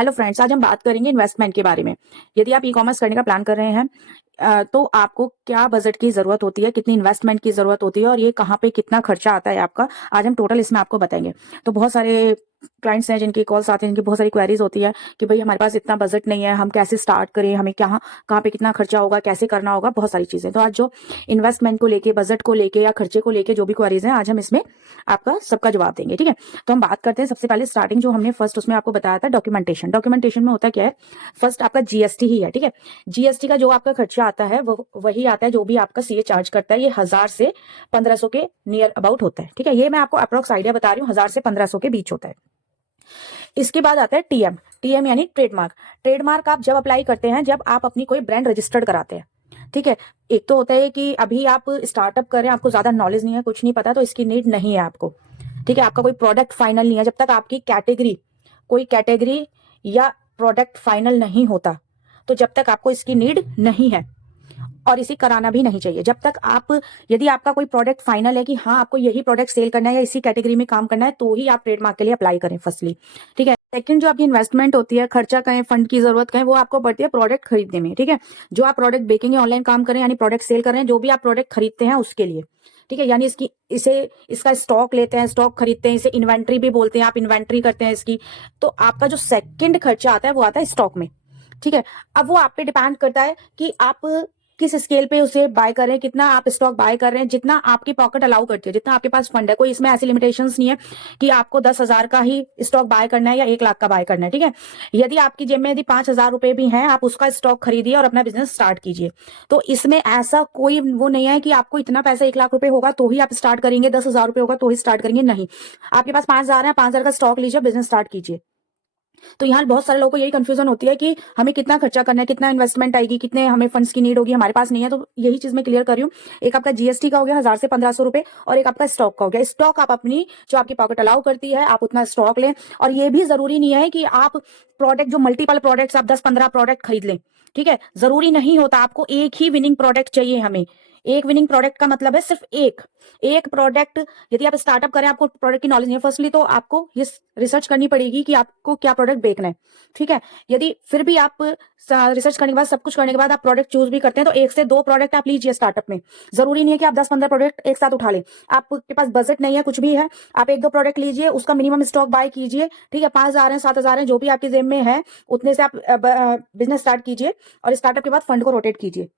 Hello friends, आज हम बात करेंगे इन्वेस्टमेंट के बारे में। यदि आप ई कॉमर्स करने का प्लान कर रहे हैं तो आपको क्या बजट की जरूरत होती है, कितनी इन्वेस्टमेंट की जरूरत होती है और ये कहाँ पे कितना खर्चा आता है आपका, आज हम टोटल इसमें आपको बताएंगे। तो बहुत सारे क्लाइंट्स हैं जिनकी कॉल्स आते हैं, जिनकी बहुत सारी क्वेरीज होती है कि भाई हमारे पास इतना बजट नहीं है, हम कैसे स्टार्ट करें, हमें कहाँ कहाँ पे कितना खर्चा होगा, कैसे करना होगा, बहुत सारी चीजें। तो आज जो इन्वेस्टमेंट को लेके, बजट को लेके या खर्चे को लेके जो भी क्वेरीज हैं, आज हम इसमें आपका सबका जवाब देंगे। ठीक है, तो हम बात करते हैं। सबसे पहले स्टार्टिंग जो हमने फर्स्ट उसमें आपको बताया था, डॉक्यूमेंटेशन। डॉक्यूमेंटेशन में होता क्या है, फर्स्ट आपका जीएसटी ही है। ठीक है, जीएसटी का जो आपका खर्चा आता है वो वही आता है जो भी आपका सीए चार्ज करता है। ये 1000 से 1500 के नियर अबाउट होता है। ठीक है, ये मैं आपको अप्रोक्स आइडिया बता रही हूँ, 1000 से 1500 के बीच होता है। इसके बाद आता है टीएम। टीएम यानी ट्रेडमार्क। ट्रेडमार्क आप जब अप्लाई करते हैं जब आप अपनी कोई ब्रांड रजिस्टर्ड कराते हैं। ठीक है, एक तो होता है कि अभी आप स्टार्टअप कर रहे हैं, आपको ज्यादा नॉलेज नहीं है, कुछ नहीं पता, तो इसकी नीड नहीं है आपको। ठीक है, आपका कोई प्रोडक्ट फाइनल नहीं है, जब तक आपकी कैटेगरी, कोई कैटेगरी या प्रोडक्ट फाइनल नहीं होता, तो जब तक आपको इसकी नीड नहीं है और इसे कराना भी नहीं चाहिए। जब तक आप, यदि आपका कोई प्रोडक्ट फाइनल है कि हाँ आपको यही प्रोडक्ट सेल करना है या इसी कैटेगरी में काम करना है, तो ही आप ट्रेडमार्क के लिए अप्लाई करें फर्स्टली। ठीक है, सेकंड जो आपकी इन्वेस्टमेंट होती है, खर्चा कहें, फंड की जरूरत कहें, वो आपको पड़ती है प्रोडक्ट खरीदने में। ठीक है, जो आप प्रोडक्ट बेचेंगे, ऑनलाइन काम करें यानी प्रोडक्ट सेल कर रहे हैं, जो भी आप प्रोडक्ट खरीदते हैं उसके लिए। ठीक है, यानी इसका स्टॉक लेते हैं, स्टॉक खरीदते हैं, इसे इन्वेंट्री भी बोलते हैं, आप इन्वेंट्री करते हैं इसकी। तो आपका जो सेकंड खर्चा आता है वो आता है स्टॉक में। ठीक है, अब वो आप पे डिपेंड करता है कि आप किस स्केल पे उसे बाय कर रहे हैं, कितना आप स्टॉक बाय कर रहे हैं, जितना आपकी पॉकेट अलाउ करती है, जितना आपके पास फंड है। कोई इसमें ऐसी लिमिटेशंस नहीं है कि आपको 10,000 का ही स्टॉक बाय करना है या 1 लाख का बाय करना है। ठीक है, यदि आपकी जेब में यदि 5,000 रुपए भी हैं, आप उसका स्टॉक खरीदिए और अपना बिजनेस स्टार्ट कीजिए। तो इसमें ऐसा कोई वो नहीं है कि आपको इतना पैसा 1 लाख रुपए होगा तो ही आप स्टार्ट करेंगे, 10,000 रुपए होगा तो ही स्टार्ट करेंगे, नहीं। आपके पास 5,000 है, 5,000 का स्टॉक लीजिए, बिजनेस स्टार्ट कीजिए। तो यहाँ बहुत सारे लोगों को यही कंफ्यूजन होती है कि हमें कितना खर्चा करना है, कितना इन्वेस्टमेंट आएगी, कितने हमें फंड्स की नीड होगी, हमारे पास नहीं है। तो यही चीज मैं क्लियर कर रही हूँ। एक आपका जीएसटी का हो गया 1000 से 1500 रुपए, और एक आपका स्टॉक का हो गया। स्टॉक आप अपनी, जो आपकी पॉकेट अलाउ करती है, आप उतना स्टॉक लें। और ये भी जरूरी नहीं है कि आप प्रोडक्ट, जो मल्टीपल प्रोडक्ट्स, आप 10-15 प्रोडक्ट खरीद लें। ठीक है, जरूरी नहीं होता, आपको एक ही विनिंग प्रोडक्ट चाहिए। हमें एक विनिंग प्रोडक्ट का मतलब है सिर्फ एक एक प्रोडक्ट। यदि आप स्टार्टअप करें, आपको प्रोडक्ट की नॉलेज नहीं है, फर्स्टली तो आपको ये रिसर्च करनी पड़ेगी कि आपको क्या प्रोडक्ट बेचना है। ठीक है, यदि फिर भी आप रिसर्च करने के बाद, सब कुछ करने के बाद आप प्रोडक्ट चूज भी करते हैं, तो 1 से 2 प्रोडक्ट आप लीजिए स्टार्टअप में। जरूरी नहीं है कि आप 10-15 प्रोडक्ट एक साथ उठा लें। आपके पास बजट नहीं है, कुछ भी है, आप 1-2 प्रोडक्ट लीजिए, उसका मिनिमम स्टॉक बाय कीजिए। ठीक है, 5,000 है, 7,000 है, जो भी आपकी जेब में है, उतने से आप बिजनेस स्टार्ट कीजिए और स्टार्टअप के बाद फंड को रोटेट कीजिए।